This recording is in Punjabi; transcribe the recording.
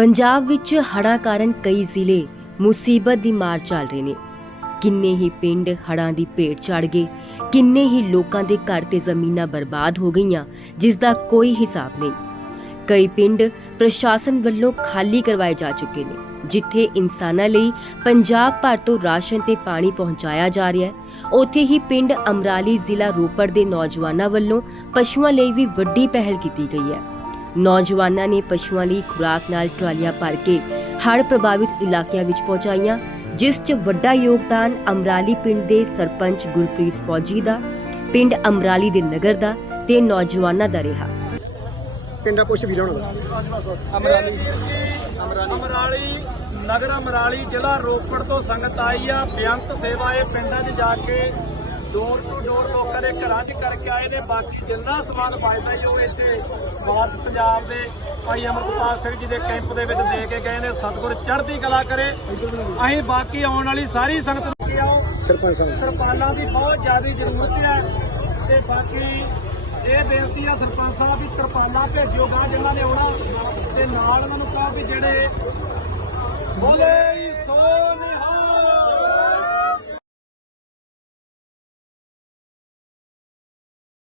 ਪੰਜਾਬ ਵਿੱਚ ਹੜ੍ਹਾਂ ਕਾਰਨ ਕਈ ਜ਼ਿਲ੍ਹੇ ਮੁਸੀਬਤ ਦੀ ਮਾਰ ਚੱਲ ਰਹੇ ਨੇ। ਕਿੰਨੇ ਹੀ ਪਿੰਡ ਹੜ੍ਹਾਂ ਦੀ ਭੇਟ ਚੜ ਗਏ, ਕਿੰਨੇ ਹੀ ਲੋਕਾਂ ਦੇ ਘਰ ਤੇ ਜ਼ਮੀਨਾਂ ਬਰਬਾਦ ਹੋ ਗਈਆਂ, ਜਿਸ ਦਾ ਕੋਈ ਹਿਸਾਬ ਨਹੀਂ। ਕਈ ਪਿੰਡ ਪ੍ਰਸ਼ਾਸਨ ਵੱਲੋਂ ਖਾਲੀ ਕਰਵਾਏ ਜਾ ਚੁੱਕੇ ਨੇ, ਜਿੱਥੇ ਇਨਸਾਨਾਂ ਲਈ ਪੰਜਾਬ ਭਰ ਤੋਂ ਰਾਸ਼ਨ ਤੇ ਪਾਣੀ ਪਹੁੰਚਾਇਆ ਜਾ ਰਿਹਾ ਹੈ। ਉੱਥੇ ਹੀ ਪਿੰਡ ਅਮਰਾਲੀ ਜ਼ਿਲ੍ਹਾ ਰੋਪੜ ਦੇ ਨੌਜਵਾਨਾਂ ਵੱਲੋਂ ਪਸ਼ੂਆਂ ਲਈ ਵੀ ਵੱਡੀ ਪਹਿਲ ਕੀਤੀ ਗਈ ਹੈ। ਨੌਜਵਾਨਾਂ ਨੇ ਪਸ਼ੂਆਂ ਲਈ ਖੁਰਾਕ ਨਾਲ ਟਰਾਲੀਆਂ ਭਰ ਕੇ ਹੜ੍ਹ ਪ੍ਰਭਾਵਿਤ ਇਲਾਕਿਆਂ ਵਿੱਚ ਪਹੁੰਚਾਈਆਂ ਜਿਸ 'ਚ ਵੱਡਾ ਯੋਗਦਾਨ ਅਮਰਾਲੀ ਪਿੰਡ ਦੇ ਸਰਪੰਚ ਗੁਰਪ੍ਰੀਤ ਫੌਜੀ ਦਾ ਪਿੰਡ ਅਮਰਾਲੀ ਦੇ ਨਗਰ ਦਾ ਤੇ ਨੌਜਵਾਨਾਂ ਦਾ ਰਿਹਾ। ਪਿੰਡਾ ਪੁੱਛ ਵੀਰ ਹੋਣਾ ਦਾ ਅਮਰਾਲੀ। ਅਮਰਾਲੀ ਨਗਰ ਅਮਰਾਲੀ ਜ਼ਿਲ੍ਹਾ ਰੋਪੜ ਤੋਂ ਸੰਗਤ ਆਈ ਆ। ਬੇਅੰਤ ਸੇਵਾ ਇਹ ਪਿੰਡਾਂ 'ਚ ਜਾ ਕੇ ਡੋਰ ਟੂ ਡੋਰ ਲੋਕਾਂ ਦੇ ਘਰਾਂ 'ਚ ਕਰਕੇ ਆਏ ਨੇ। ਬਾਕੀ ਜਿੰਨਾ ਸਮਾਨ ਵਾਈਫਾਈ ਜੋ ਇੱਥੇ ਬਾਤ ਪੰਜਾਬ ਦੇ ਭਾਈ ਅਮਰਪਾਲ ਸਿੰਘ ਜੀ ਦੇ ਕੈਂਪ ਦੇ ਵਿੱਚ ਦੇ ਕੇ ਗਏ ਨੇ। ਸਤਿਗੁਰ ਚੜ੍ਹਦੀ ਕਲਾ ਕਰੇ। ਅਸੀਂ ਬਾਕੀ ਆਉਣ ਵਾਲੀ ਸਾਰੀ ਸੰਗਤ ਨੂੰ ਕੀ ਆਓ ਸਰਪੰਚ ਸਾਹਿਬ। ਤਰਪਾਲਾਂ ਦੀ ਬਹੁਤ ਜ਼ਿਆਦਾ ਜ਼ਰੂਰਤ ਹੈ ਤੇ ਬਾਕੀ ਇਹ ਬੇਨਤੀ ਆ ਸਰਪੰਚ ਸਾਹਿਬ ਵੀ ਤਰਪਾਲਾਂ ਭੇਜਿਓ ਗਾ ਜਿਨ੍ਹਾਂ ਨੇ ਆਉਣਾ ਤੇ ਨਾਲ ਉਹਨਾਂ ਨੂੰ ਕਹੋ ਵੀ ਜਿਹੜੇ ਬੋਲੇ